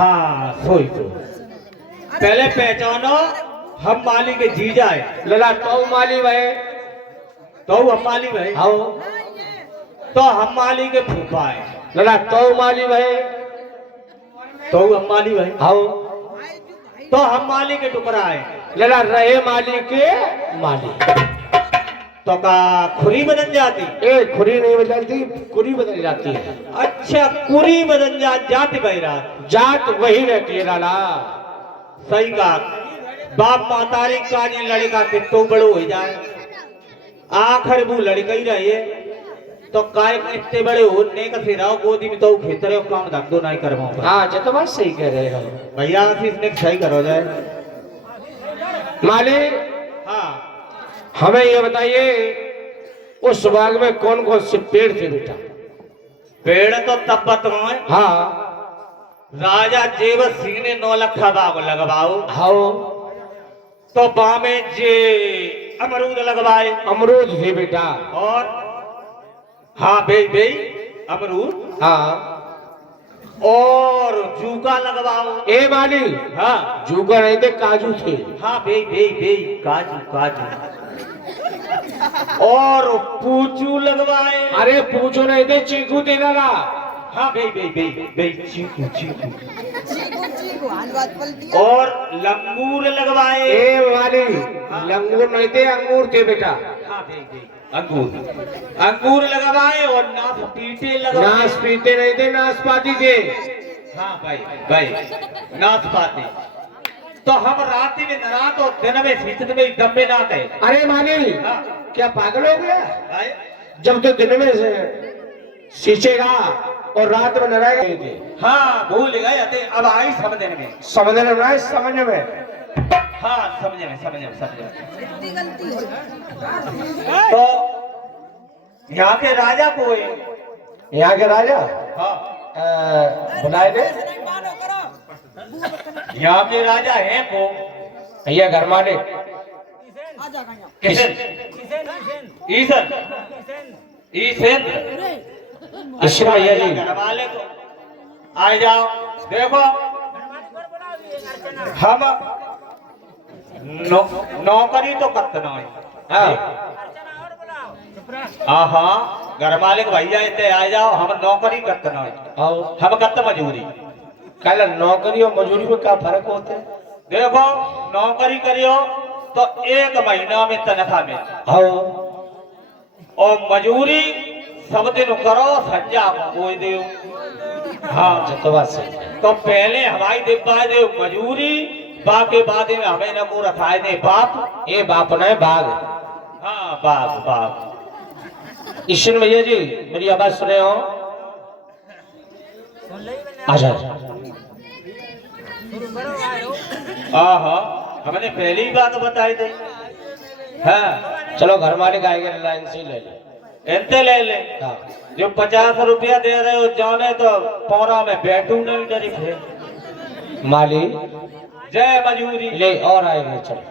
हाँ सोई तो पहले पहचानो हम माली के जीजा है। लला तो माली भाई तो हम माली भाई हाँ तो हम माली के फूफा है। लला तो माली भाई तो हम माली भाई हाँ तो हम माली के टुकड़ा है। लला रहे माली के माली तो का खुरी बदल जाती ए खुरी नहीं बदलती कुरी बदल जाती है। अच्छा कुरी बदल जाती भाई रात जात वही रहती है लाला। सही कहा बाप मातारी का ये लड़का कितो बड़ो हो जाए आखिर वो लड़का ही रहे तो काय इतने बड़े होने का सिराव गोदी में तो खेतर काम धंधो नहीं कर पाऊंगा। हाँ जो तो बात सही कह रहे हो भैया इसने सही करो जाए माली। हाँ हमें ये बताइए उस बाग में कौन कौन से पेड़ थे बेटा? पेड़ तो तब बताओ हाँ राजा जेवर सिंह ने 9 लाख बाग लगवाओ हाँ तो बामे जे अमरूद लगवाए अमरूद थे बेटा। और हाँ बे बे अमरूद हाँ और जूका लगवाओ। ए माली हाँ जूका नहीं थे काजू थे। हाँ बे बे बे काजू काजू और पूचू लगवाए। अरे पूछो नहीं थे चीकू थे ना। हाँ बे बे बे बे चीकू चीकू चीकू और लंगूर लगवाए। ए माली लंगूर नहीं थे अंगूर थे बेटा। हाँ बे बे अंगूर अंगूर लगवाए और नाशपीते लगवाए। नाशपीते नहीं थे नाशपाती थे। हाँ भाई भाई नाशपाती तो हम रात में नरात और दिन में शीत में दम्बे ना थे। अरे माली हाँ। क्या पागल हो गया? भाई जब तो दिन में सींचेगा और रात में नहाएगा थे। हाँ भूल गए थे अब आई समझने में समझने में ना समझ में। हाँ समझे में समझे में समझे में। गलती हो तो यहाँ के राजा को है। यहाँ के राजा हाँ बुलाए थे यहाँ के राजा हैं को भैया घर माने किशन ईसन ईसन ईश्वर भैया जी घर वाले को आ जाओ देखो हम नौकरी तो करते ना हाँ घर मालिक भैया इतने आ जाओ हम नौकरी करते ना हम करते मजूरी। कल नौकरी और मजूरी में क्या फर्क होता है? देखो नौकरी करियो तो 1 महीना में तनख्वाह में हाँ और मजूरी सब दिन करो संजा को कोई दे। हाँ तो बात सही। तो पहले हमारी दिब्बा दे मजूरी बाकी बाद में हमें न को रखा दे बाप। ये बाप ना बाग। हाँ बाप बाप। ईश्वर भैया जी मेरी आवाज सुने हो? आजा हाँ हमने पहली ही बात बताई थी। हाँ चलो घर मालिक आएंगे लाइन से ले ले। इतने ले ले हाँ जो 50 रुपया दे रहे हो जाने तो पौरा में बैठू नहीं डरी थे। माली जय मजूरी ले और आएंगे चलो।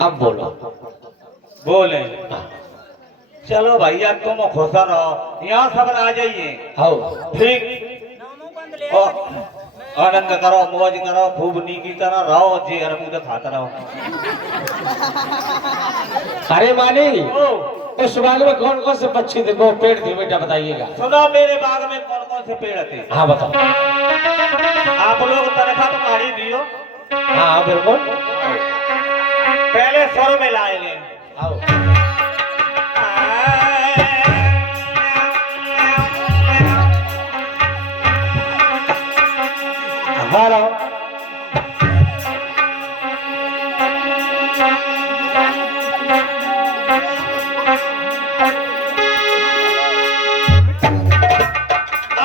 अब बोलो बोले हाँ। चलो भैया तुम खुश रहो यहाँ सब आ जाइए। आओ ठीक और आनंद करो मौज करो खूब नीकी तरह रहो जी अरबूद खाता रहो। अरे माली ओ, उस बाग में कौन कौन से पक्षी थे वो पेड़ थे बेटा बताइएगा। सुनो मेरे बाग में कौन कौन से पेड़ थे? हाँ बताओ। आप लोग तनख्वाह तो मारी दियो। हाँ बिल्कुल पहले सर में लाएंगे। आओ हेलो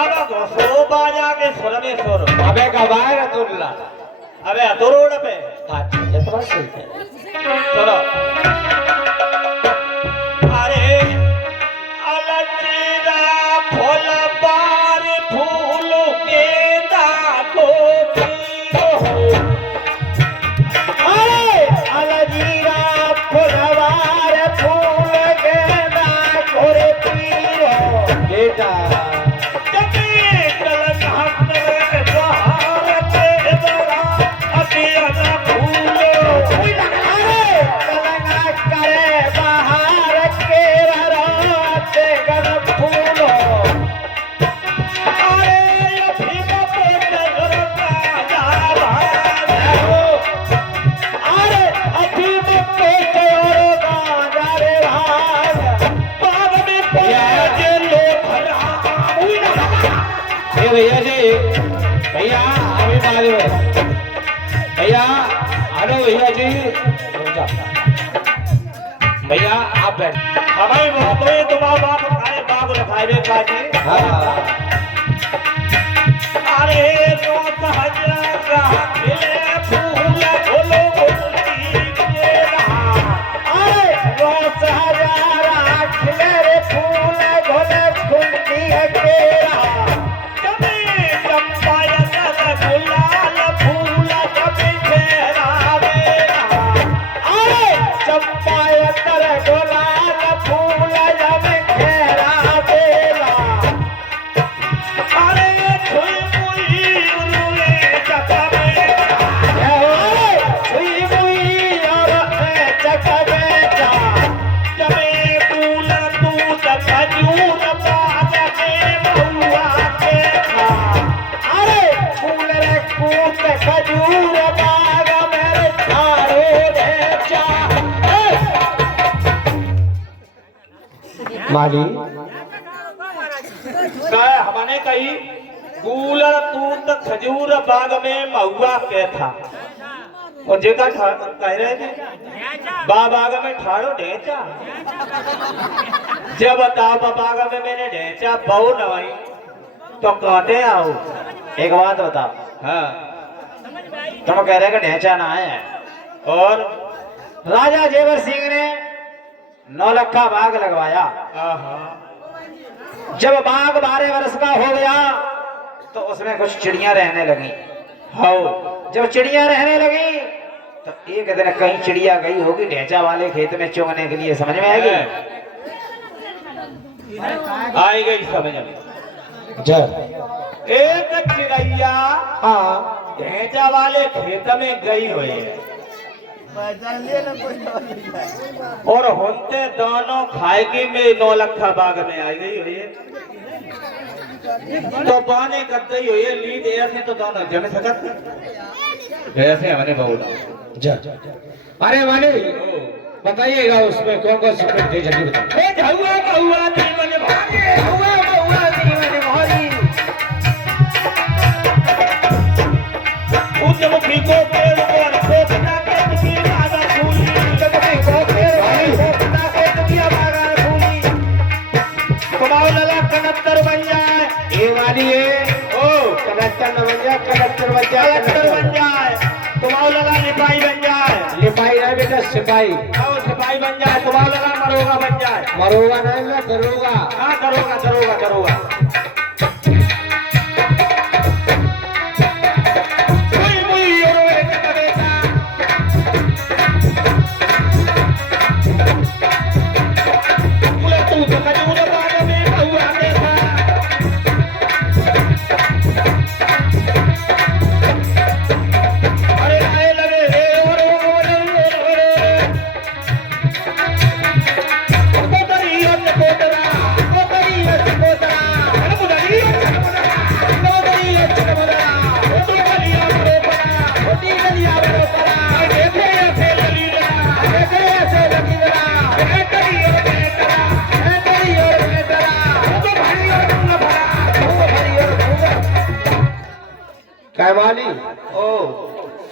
अब बाजा के सुर में सुर। अबे कबाए रतुल्ला अबे तो रोड पे अच्छा तो सही है। चलो अरे अलजीरा फूल बार फूल के दाको अरे अलजीरा फुलवार फूल के दाको रे पीरो बेटा ये भैया जी, भैया अभी मालूम भैया, अरे भैया जी, भैया आप बैठ। हमारी बहुत हुई तुम्हारा बाप अरे बाप रखाए काजी। हाँ अरे जो सहजा खिले फूल बोलो बोली के रहा। अरे जो सहजा खिले रे फूल बोले फूलती है के रहा। कभी चंपा या गुलाल फूल कभी चेहरा रे रहा। अरे चंपा या गुलाल फूल जब चेहरा रे रहा। अरे छुई मुई उरुए चकमे छुई मुई और चकमे जा जमे फूल तूत खजूर बाग में महुआ के खा। अरे फूल रे कूत खजूर बाग में ठाड़ो रे जा। माली हमने कही कूलर तूत खजूर बाग में महुआ के था और जेका कह रहे थे बाग में ठाड़ो ढेंचा। जब बताओ बाग में मैंने ढेंचा बहु नवाई तो कहते आओ। एक बात बताओ, हाँ तुम कह रहे कि ढेंचा ना है। और राजा जेवर सिंह ने 9 लखा बाग लगवाया। आहा, जब बाग 12 वर्ष का हो गया तो उसमें कुछ चिड़ियां रहने लगी। हाउ जब चिड़ियां रहने लगी तो एक दिन कहीं चिड़िया गई होगी ढेंचा वाले खेत में चुगने के लिए, समझ में आएगी? आई गई समझ में। जय। एक चिड़ैया हाँ ढेंचा वाले खेत में गई हुई है और होते दोनों खाएगी में 9 लखा बाग में आई गई हुई है। तो बाने करते हुए लीड ऐसे तो दोनों जम सकत ऐसे हमने बोला। जय। अरे माली बताइएगा उसमें कौन कौन सी पेड़ थे, जल्दी बताओ। ए धुआ बहुआ जीवन भागे हुआ बहुआ जीवन भागी उच्चमुखी को पेड़ पर खोपटा के दुखी बागा फूली। उच्चमुखी को पेड़ पर खोपटा के दुखी बागा फूली। कमाओ लला कनत्तर बन जाए। ये माली है ओ कलेक्टर न बन जाए, कलेक्टर बन जाए, कलेक्टर बन जाए। कमाओ लला निपाई बन जाए। लिपाई है बेटा, सिपाही। और सिपाही बन जाए। कमाओ लला मरोगा बन जाए। मरोगा नहीं ना, करोगा। हाँ करोगा करोगा करोगा। क्या माली, ओ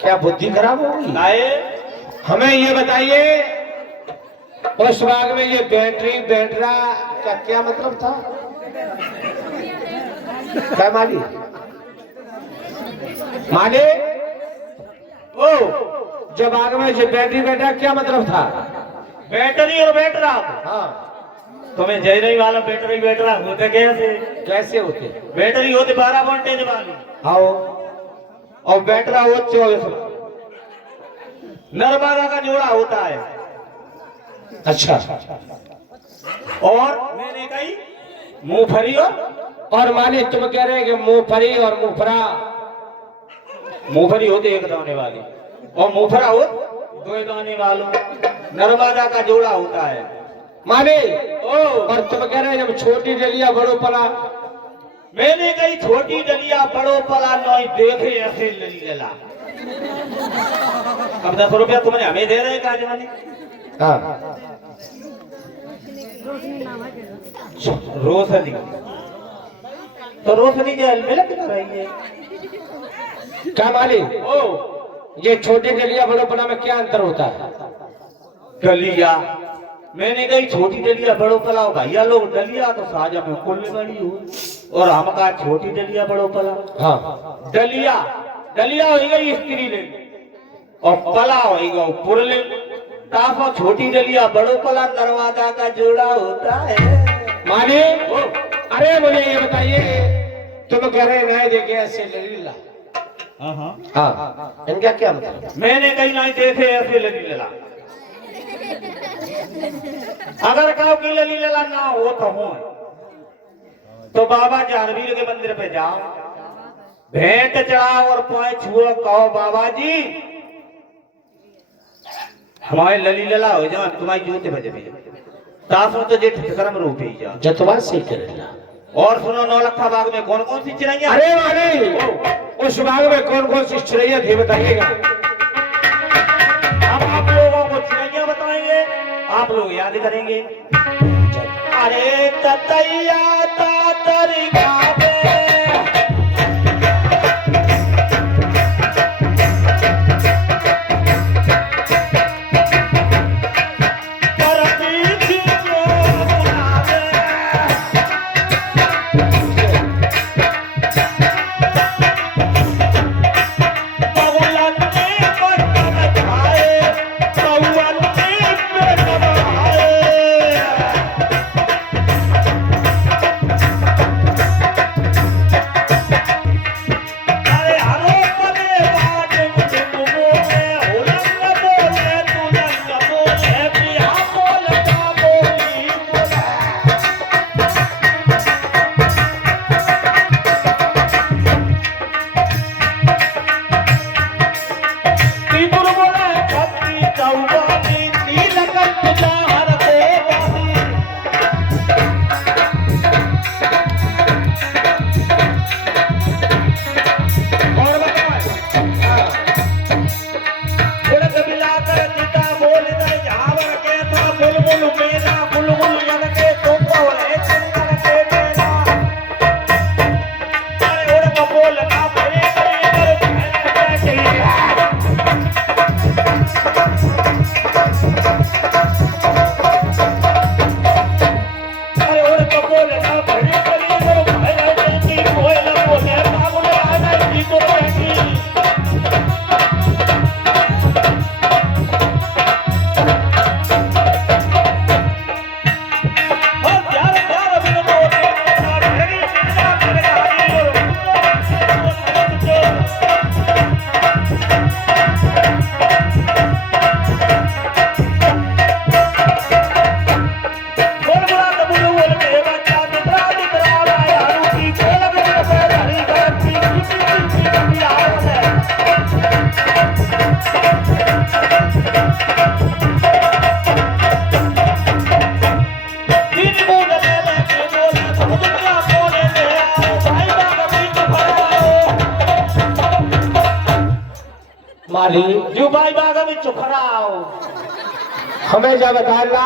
क्या बुद्धि खराब होगी? नाए हमें ये बताइए उस बाग में ये बैटरी बैटरा का क्या मतलब था? क्या माली? माली ओ जो बाग में ये बैटरी बैटरा क्या मतलब था? बैटरी और बैटरा हाँ तुम्हें जय नहीं वाला बैटरी बैटरा होते कैसे? कैसे होते? बैटरी होती 12 वोल्टेज वाली आओ। और बैटरा हो 24 नर्मदा का जोड़ा होता है। अच्छा। और मैंने कही मूंगफली और माली तुम कह रहे हैं कि मूंगफली और मूंगफरा? मूंगफली होती एक दाने वाली और मूंगफरा हो 2 दाने वालों। नर्मदा का जोड़ा होता है। माली ओ और तुम कह रहे हैं जब छोटी डलिया बड़ो पला? मैंने कही छोटी डलिया बड़ो पला नहीं देखे ऐसे लला। अब 10 रुपया तुमने हमें दे रहे काज वाली। हाँ रोशनी तो रोशनी जो मिलक कर रही है। क्या माली, ओ ये छोटे डलिया बड़ो पला में क्या अंतर होता है? डलिया, मैंने कही छोटी डलिया बड़ो पला, भैया लोग डलिया तो साजा में कुल बड़ी हो, और हम कहा छोटी डलिया बड़ो पला। हाँ, डलिया डलिया हो गई स्त्रीलिंग और पला होगा पुरलिंग। ताफा छोटी डलिया बड़ो पला दरवाजा का जोड़ा होता है। माली, अरे मुझे ये बताइए, तुम कह रहे नए देखे ऐसे ललीला, हाँ, इनका क्या मतलब? मैंने कहीं नहीं देखे ऐसे लली लला। अगर कहो कि लली लला ना हो तो हो, तो बाबा जानवीर के मंदिर पे जाओ, भेंट चढ़ाओ और पाए छुओ, कहो बाबा जी हमारे लली लला हो जाओ, तुम्हारी जूते बजे भी तासों तो जेठ कर्म रूप ही जा जतवा से करेला। और सुनो नौलखा बाग में कौन कौन सी चिड़ैया? अरे माली, उस बाग में कौन कौन सी चिड़ैया थी बताइएगा। अब आप लोगों को चिड़ैया बताएंगे, आप लोग याद करेंगे। अरे ततैया तातरी गावे, माली, जो भाई बागा में चुखराओ, हमें जब बताया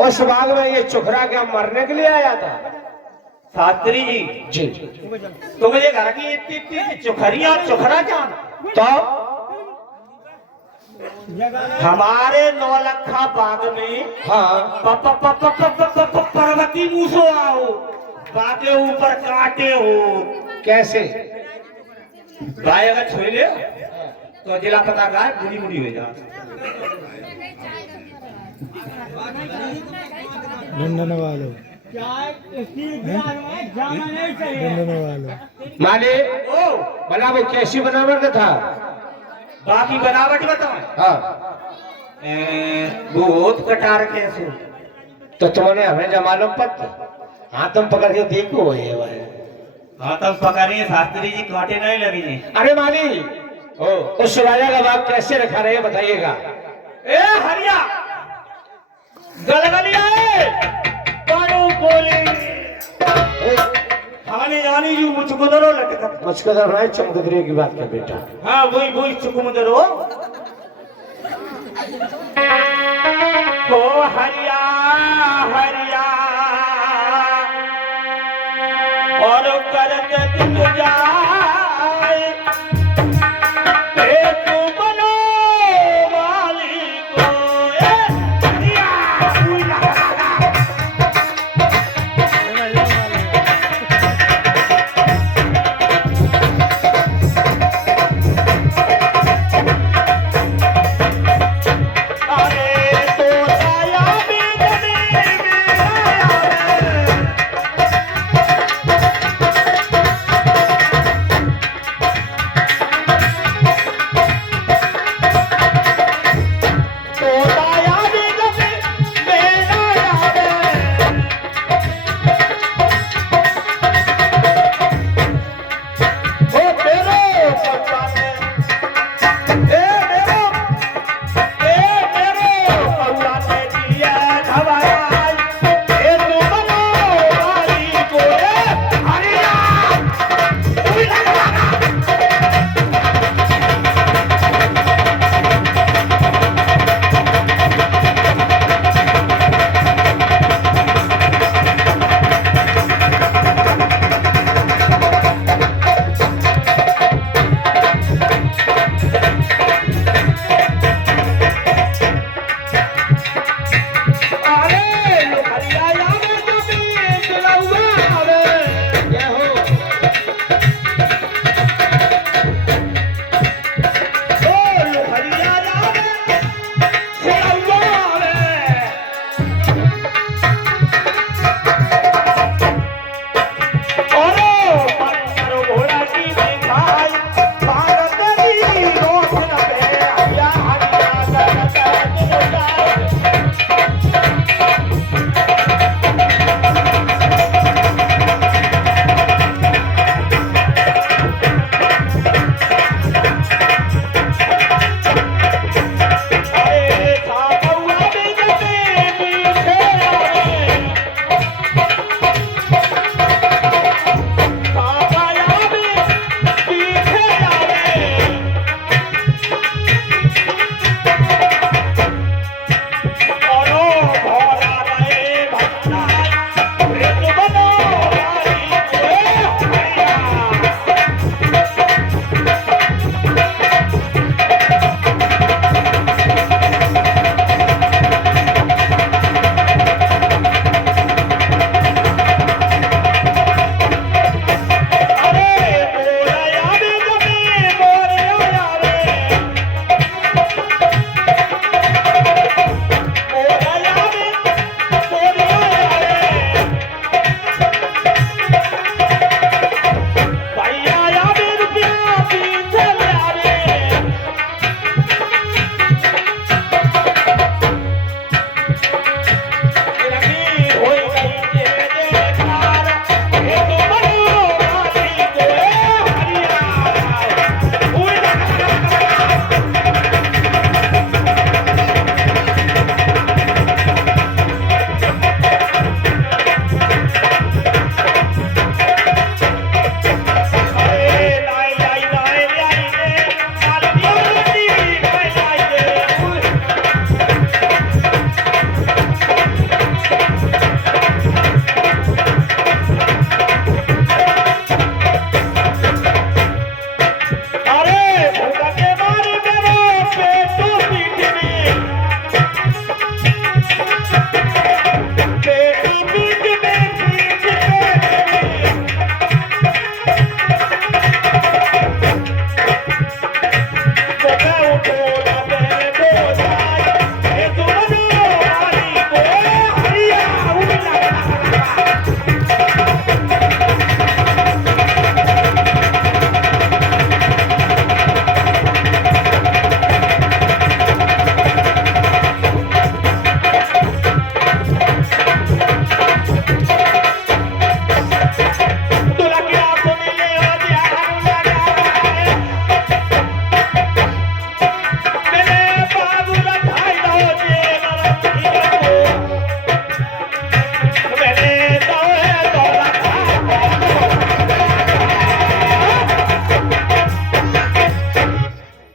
उस बाग में ये चुखरा क्या मरने के लिए आया था? शास्त्री जी जी, तो मुझे घर की इतनी चुखरिया चुखरा जान, तो हमारे नौलखा बाग में हाँ, पर्वती मूसो आओ, बाके ऊपर काटे हो। कैसे? गाय अगर छोड़ ले तो जिला पता गाय बुढ़ी बुढ़ी हो जा। ढूंढने वालों ढूंढने वालों माली, ओ भला वो कैसी बनावट का था? बाकी बनावट बताओ। हाँ, बहुत कटार कैसे? तो तुमने हमें जब मालूम पत, हाँ तुम पकड़ के देखो ये भाई। हाँ तब पकड़िए शास्त्री जी, कांटे नहीं लगी जी। अरे माली, उस राजा का बाप कैसे रखा रहे बताइएगा। ए हरिया गलगलिया पानो बोले हमने जानी जी मुझको दरो लटका। मुझको तो राय चमकदरे की बात कर बेटा। हाँ वही वही चुकुमदरो हो हरिया हरिया और करत दिख जाए एक बनो वाली को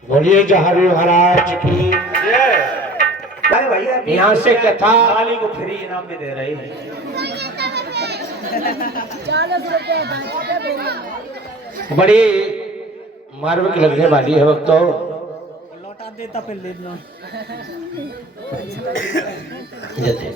बोलिए जहारी महाराज की। अरे भैया यहाँ से कथा माली को फ्री इनाम में दे रहे हैं। बड़ी मार्मिक लगने वाली है वक्त तो लौटा देता फिर ले लो। जैसे